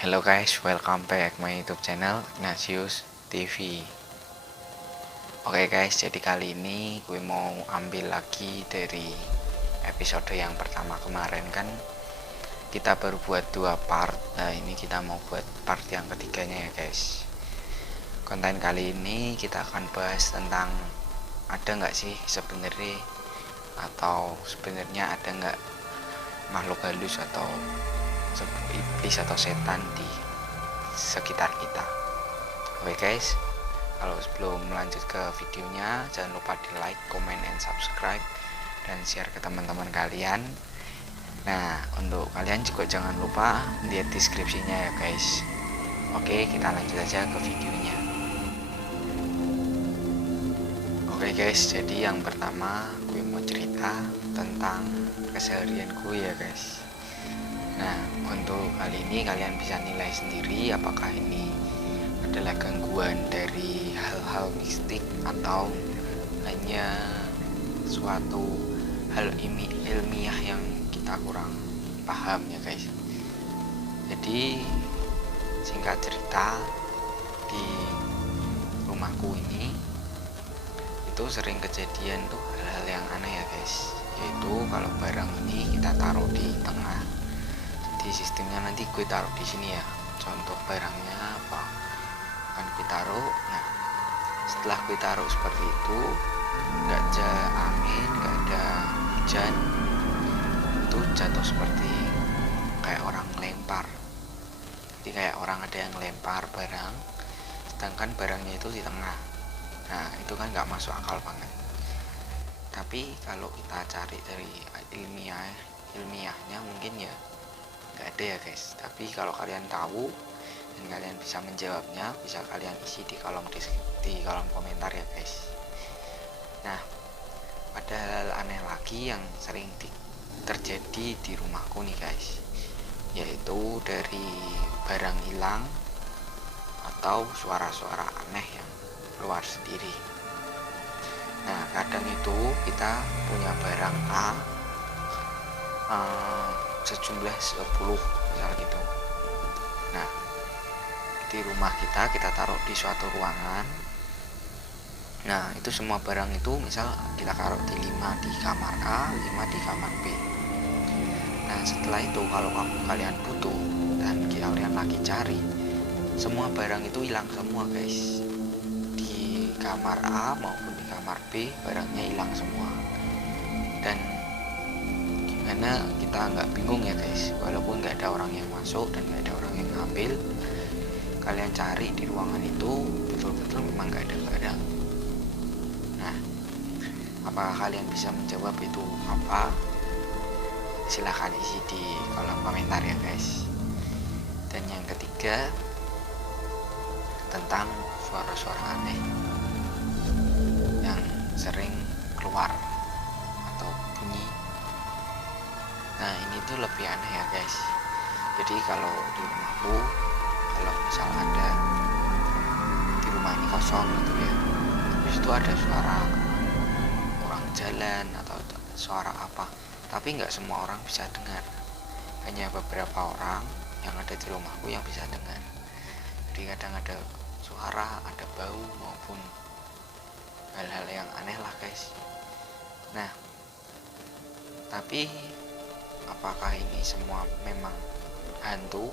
Hello guys, welcome back my YouTube channel Ignatius TV. Oke guys, jadi kali ini gue mau ambil lagi dari episode yang pertama kemarin kan kita baru buat 2 part. Nah ini kita mau buat part yang ketiganya ya guys. Konten kali ini kita akan bahas tentang ada nggak sih sebenarnya ada nggak makhluk halus atau iblis atau setan di sekitar kita. Oke guys, kalau sebelum melanjut ke videonya jangan lupa di like, comment, and subscribe dan share ke teman-teman kalian. Nah untuk kalian juga jangan lupa lihat deskripsinya ya guys. Oke, kita lanjut aja ke videonya. Oke guys, jadi yang pertama gue mau cerita tentang keseharian gue ya guys. Nah, untuk kali ini kalian bisa nilai sendiri apakah ini adalah gangguan dari hal-hal mistik atau hanya suatu hal ilmiah yang kita kurang paham ya guys. Jadi singkat cerita, di rumahku ini itu sering kejadian tuh hal-hal yang aneh ya guys. Yaitu kalau barang ini kita taruh di tengah, di sistemnya nanti gue taruh di sini ya, contoh barangnya apa akan gue taruh. Nah setelah gue taruh seperti itu, nggak ada angin, nggak ada hujan, itu jatuh seperti kayak orang lempar. Jadi kayak orang ada yang lempar barang sedangkan barangnya itu di tengah. Nah itu kan nggak masuk akal banget. Tapi kalau kita cari dari ilmiahnya mungkin ya nggak ada ya guys. Tapi kalau kalian tahu dan kalian bisa menjawabnya, bisa kalian isi di kolom komentar ya guys. Nah ada hal aneh lagi yang sering terjadi di rumahku nih guys, yaitu dari barang hilang atau suara-suara aneh yang keluar sendiri. Nah kadang itu kita punya barang A sejumlah 10 misal gitu. Nah di rumah kita taruh di suatu ruangan. Nah itu semua barang itu misal kita taruh di 5 di kamar A, 5 di kamar B. Nah setelah itu kalau kalian butuh dan kalian lagi cari, semua barang itu hilang semua guys. Di kamar A maupun di kamar B barangnya hilang semua. Dan gimana kita nggak bingung ya guys, walaupun nggak ada orang yang masuk dan nggak ada orang yang ngambil, kalian cari di ruangan itu betul-betul memang nggak ada barang. Nah apakah kalian bisa menjawab itu apa? Silahkan isi di kolom komentar ya guys. Dan yang ketiga tentang suara-suara aneh yang sering keluar atau bunyi. Nah ini tuh lebih aneh ya guys. Jadi kalau di rumahku, kalau misal ada di rumah ini kosong gitu ya, habis itu ada suara orang jalan atau suara apa, tapi nggak semua orang bisa dengar, hanya beberapa orang yang ada di rumahku yang bisa dengar. Jadi kadang ada suara, ada bau maupun hal-hal yang aneh lah guys. Nah tapi apakah ini semua memang hantu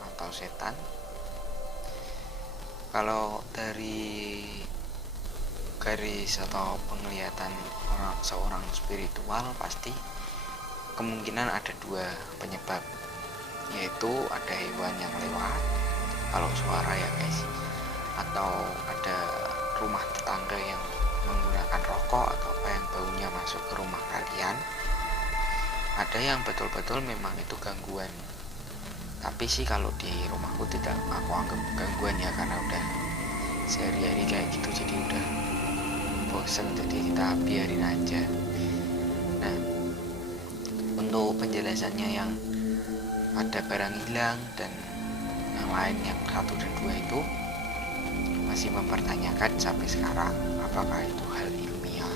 atau setan? Kalau dari garis atau penglihatan seorang spiritual, pasti kemungkinan ada 2 penyebab, yaitu ada hewan yang lewat kalau suara ya guys, atau ada rumah tetangga yang menggunakan rokok atau apa yang baunya masuk ke rumah kalian. Ada yang betul-betul memang itu gangguan, tapi sih kalau di rumahku tidak aku anggap gangguan ya, karena udah sehari-hari kayak gitu jadi udah bosen, jadi kita biarin aja. Nah untuk penjelasannya yang ada barang hilang dan yang lain yang 1 dan 2 itu masih mempertanyakan sampai sekarang apakah itu hal ilmiah.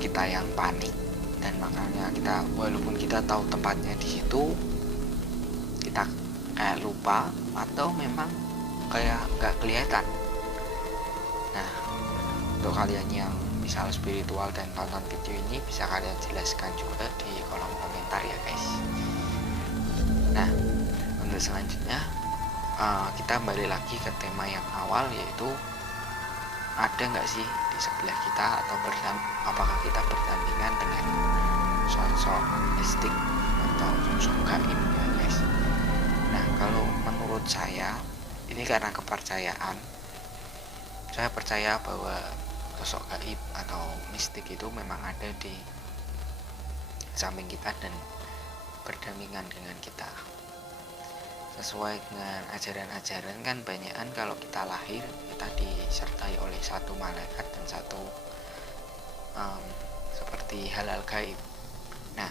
Kita yang panik dan makanya kita walaupun kita tahu tempatnya di situ, kita kayak lupa atau memang kayak nggak kelihatan. Nah, untuk kalian yang misal spiritual dan tonton video ini, bisa kalian jelaskan juga di kolom komentar ya guys. Nah, untuk selanjutnya kita kembali lagi ke tema yang awal, yaitu ada nggak sih di sebelah kita atau apakah kita bertandingan dengan sosok mistik atau sosok gaib ya guys. Nah, kalau menurut saya ini karena kepercayaan, saya percaya bahwa sosok gaib atau mistik itu memang ada di samping kita dan berdampingan dengan kita. Sesuai dengan ajaran-ajaran kan banyakan kalau kita lahir kita disertai oleh satu malaikat dan satu seperti halal gaib. Nah,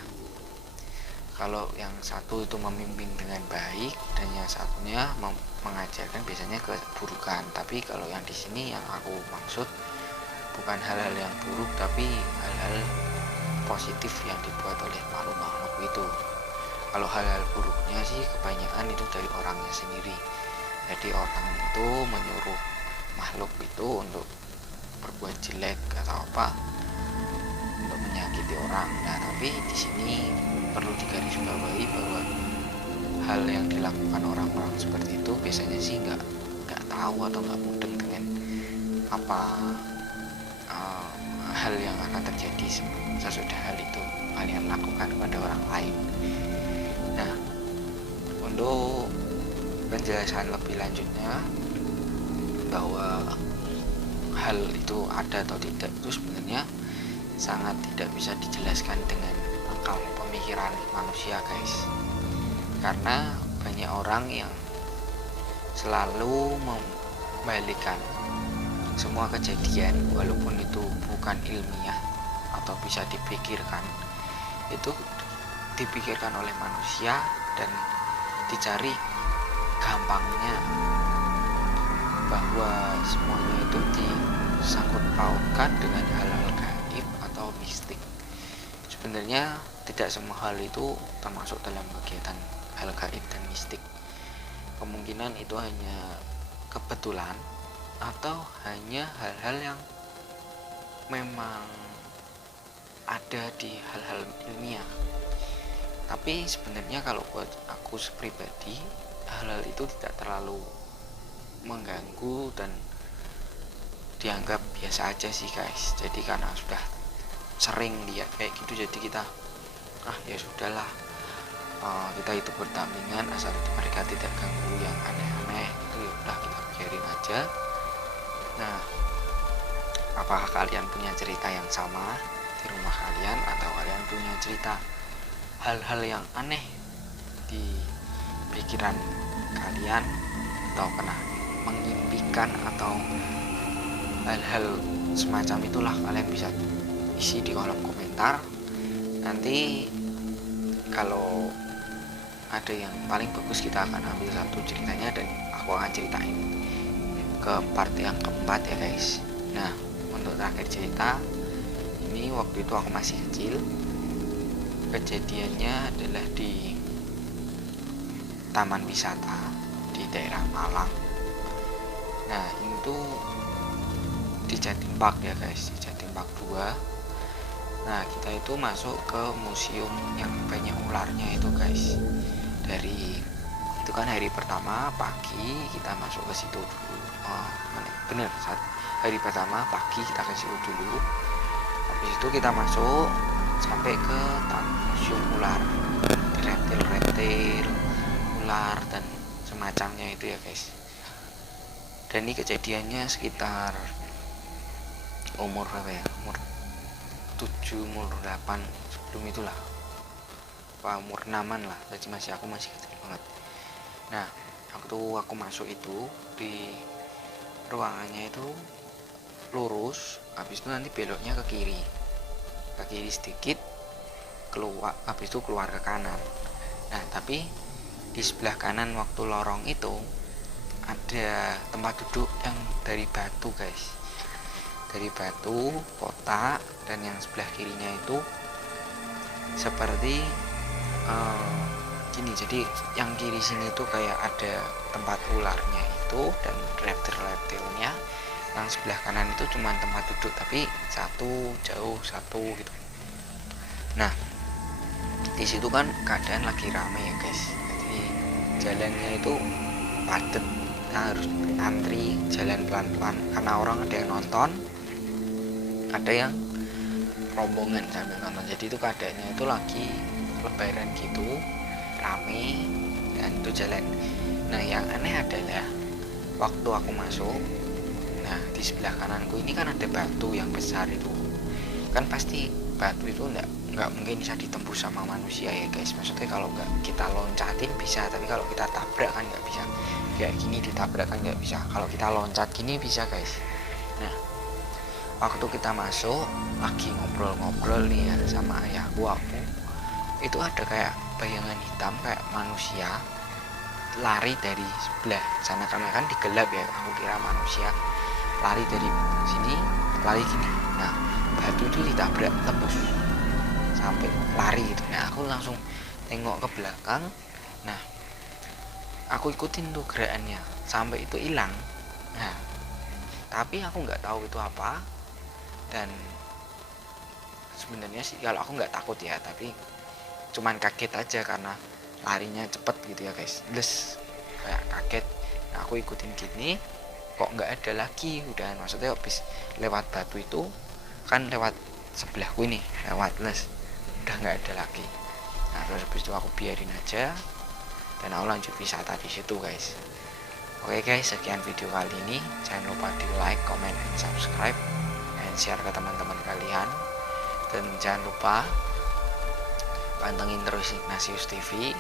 kalau yang satu itu memimpin dengan baik dan yang satunya mengajarkan biasanya keburukan. Tapi kalau yang di sini yang aku maksud bukan hal-hal yang buruk, tapi hal-hal positif yang dibuat oleh makhluk-makhluk itu. Kalau hal-hal buruknya sih kebanyakan itu dari orangnya sendiri. Jadi orang itu menyuruh makhluk itu untuk berbuat jelek atau apa, untuk menyakiti orang. Nah, tapi di sini perlu digarisbawahi bahwa hal yang dilakukan orang-orang seperti itu biasanya sih nggak tahu atau nggak mudeng dengan apa hal yang akan terjadi sesudah hal itu kalian lakukan kepada orang lain. Nah, untuk penjelasan lebih lanjutnya bahwa hal itu ada atau tidak itu sebenarnya sangat tidak bisa dijelaskan dengan akal pemikiran manusia guys, karena banyak orang yang selalu membalikkan semua kejadian walaupun itu bukan ilmiah atau bisa dipikirkan, itu dipikirkan oleh manusia dan dicari gampangnya bahwa semuanya itu disangkut pautkan dengan hal-hal gaib atau mistik. Sebenarnya tidak semua hal itu termasuk dalam kegiatan hal gaib dan mistik. Kemungkinan itu hanya kebetulan atau hanya hal-hal yang memang ada di hal-hal ilmiah. Tapi sebenarnya kalau buat aku pribadi, hal-hal itu tidak terlalu mengganggu dan dianggap biasa aja sih guys. Jadi karena sudah sering lihat kayak gitu, jadi kita ya sudahlah, kita itu berdampingan asal mereka tidak ganggu yang aneh-aneh itu, ya udah kita biarin aja. Nah, apakah kalian punya cerita yang sama di rumah kalian, atau kalian punya cerita hal-hal yang aneh di pikiran kalian, atau pernah mengimpikan atau hal-hal semacam itulah, kalian bisa isi di kolom komentar. Nanti kalau ada yang paling bagus kita akan ambil satu ceritanya dan aku akan ceritain ke part yang keempat ya guys. Nah, untuk terakhir cerita ini, waktu itu aku masih kecil. Kejadiannya adalah di taman wisata di daerah Malang. Nah, itu di Jatim Park ya guys, di Jatim Park 2. Nah, kita itu masuk ke museum yang banyak ularnya itu guys. Dari itu kan hari pertama pagi kita masuk ke situ dulu. Bener, hari pertama pagi kita ke situ dulu. Habis itu kita masuk sampai ke museum ular, reptil-reptil, ular dan semacamnya itu ya guys. Dan ini kejadiannya sekitar umur berapa ya, umur 7, umur 8, sebelum itulah, umur 6-an lah. Jadi aku masih kecil banget. Nah, waktu aku masuk itu di ruangannya itu lurus, habis itu nanti beloknya ke kiri sedikit, keluar, habis itu keluar ke kanan. Nah, tapi di sebelah kanan waktu lorong itu ada tempat duduk yang dari batu guys, dari batu kotak, dan yang sebelah kirinya itu seperti gini, jadi yang kiri sini tuh kayak ada tempat ularnya itu dan reptil-reptilnya, yang sebelah kanan itu cuma tempat duduk tapi satu jauh satu gitu. Nah di situ kan keadaan lagi rame ya guys, jadi jalannya itu padat, kita harus antri jalan pelan-pelan karena orang ada yang nonton, ada yang rombongan sambil nonton. Jadi itu keadaannya itu lagi lebaran gitu, rame dan itu jalan. Nah yang aneh adalah waktu aku masuk, nah di sebelah kananku ini kan ada batu yang besar itu, kan pasti batu itu nggak mungkin bisa ditembus sama manusia ya guys. Maksudnya kalau nggak kita loncatin bisa, tapi kalau kita tabrak kan nggak bisa. Kayak gini ditabrak kan nggak bisa, kalau kita loncat gini bisa guys. Nah waktu kita masuk lagi ngobrol-ngobrol nih ya sama ayahku, aku itu ada kayak bayangan hitam kayak manusia lari dari sebelah sana, karena kan digelap ya, aku kira manusia lari dari sini lari gini. Nah batu itu ditabrak tembus sampai lari gitu. Nah aku langsung tengok ke belakang, nah aku ikutin tuh gerakannya sampai itu hilang. Nah tapi aku nggak tahu itu apa, dan sebenarnya sih kalau aku nggak takut ya, tapi cuman kaget aja karena larinya cepet gitu ya guys, les kayak kaget. Nah aku ikutin gini kok nggak ada lagi, udah maksudnya habis lewat batu itu kan lewat sebelahku ini lewat les, udah nggak ada lagi. Nah terus habis itu aku biarin aja dan aku lanjut wisata di situ guys. Oke guys, sekian video kali ini, jangan lupa di like, comment, and subscribe, dan share ke teman-teman kalian, dan jangan lupa pantengin terus Ignatius TV.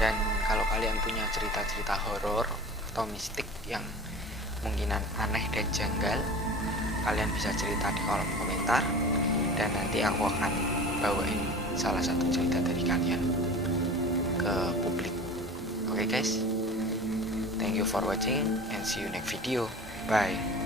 Dan kalau kalian punya cerita-cerita horor atau mistik yang mungkinan aneh dan janggal, kalian bisa cerita di kolom komentar, dan nanti aku akan bawain salah satu cerita dari kalian ke publik. Oke guys, thank you for watching and see you next video. Bye.